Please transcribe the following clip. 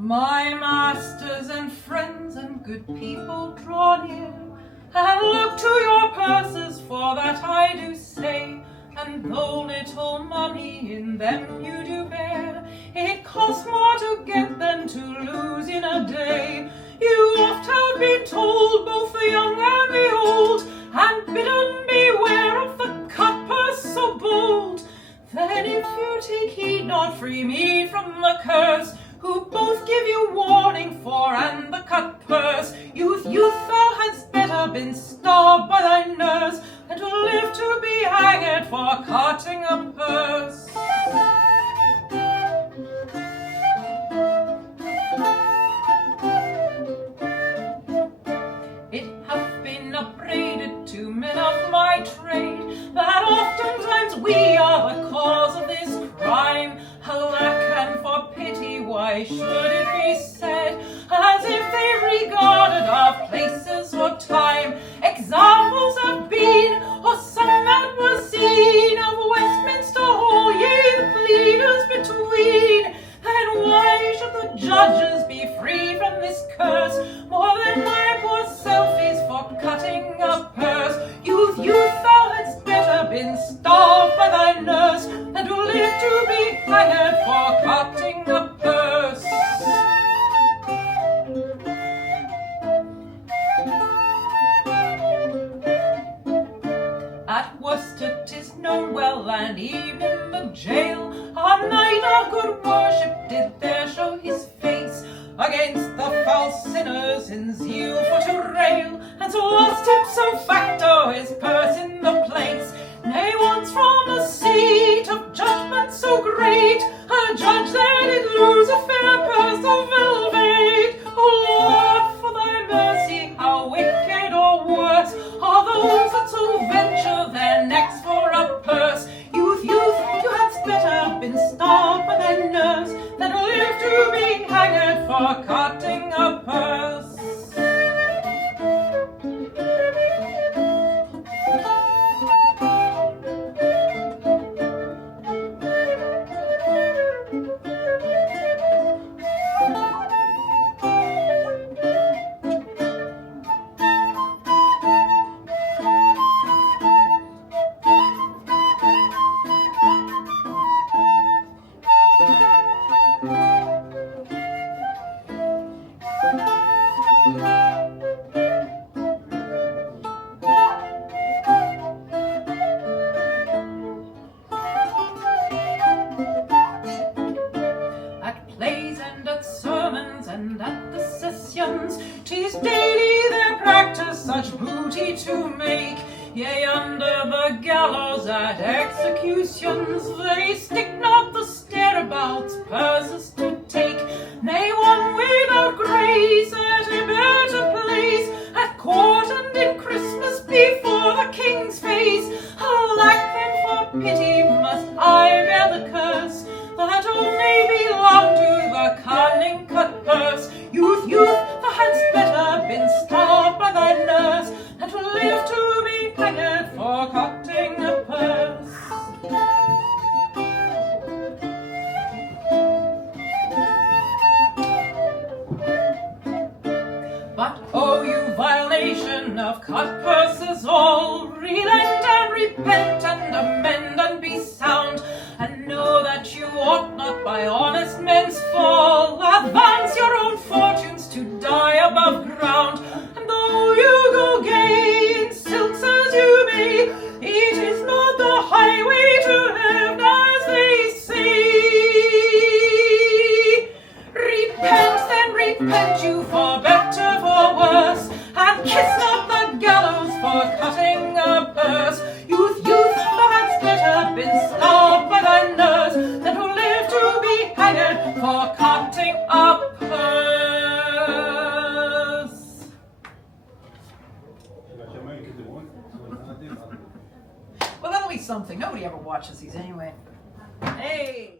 My masters and friends and good people, draw near, and look to your purses, for that I do say, and though little money in them you do bear, it costs more to get than to lose in a day. You oft have been told, both the young and the old, and bidden beware of the cutpurse so bold. Then if you take heed, not free me from the curse, who both give you warning for and the cutpurse. Youth, thou hadst better been starved by thy nurse, than to live to be hanged for cutting a purse. It hath been upbraided to men of my trade, that oftentimes we are the cause of this crime. Alack, and for pity, why should it be said, as if they regarded our places or time? Examples have been, or some that were seen, of Westminster Hall, yea, the pleaders between. Then why should the judges be free from this curse, more than my poor self is for cutting a purse? Youth, thou hadst better been starved by thy nurse, than to live to be hanged for cutting a purse. At Worcester 'tis known well, and even in the jail, a knight of good worship did there show his face against the foul sinners in zeal for to rail, and so lost ipso facto his purse in the place. Nay, once from a seat of judgment so great, a judge there did lose a fair purse of velvet. O Lord, for thy mercy, how wicked or worse are those that so venture their necks for a purse. Youth, you hadst better been starved by thy nurse, than to live to be hanged for cutting a purse. And at the sessions 'tis daily their practice such booty to make. Yea, under the gallows at executions they stick not the staireabouts purses to take. Nay, one without grace at a better place, at court and in Christmas before the king's face. Alack, then for pity must I bear the curse, that only belong to the cunning cutpurse. Youth, thou hadst better been starved by thy nurse, than to live to be hanged for cutting a purse. But oh, you vile nation of cutpurses all, relent and repent and amend and be sound, and know that you ought not by honest men's fall advance your own fortunes to die above ground. And though you go gay in silks as you may, it is not the highway to heaven as they say. Repent, then repent you, for better, for worse, and kiss not the gallows for cutting a purse. Youth, thou hadst better been starved by thy nurse, than to live to be hanged for cutting a purse. Well, that'll be something. Nobody ever watches these anyway. Hey!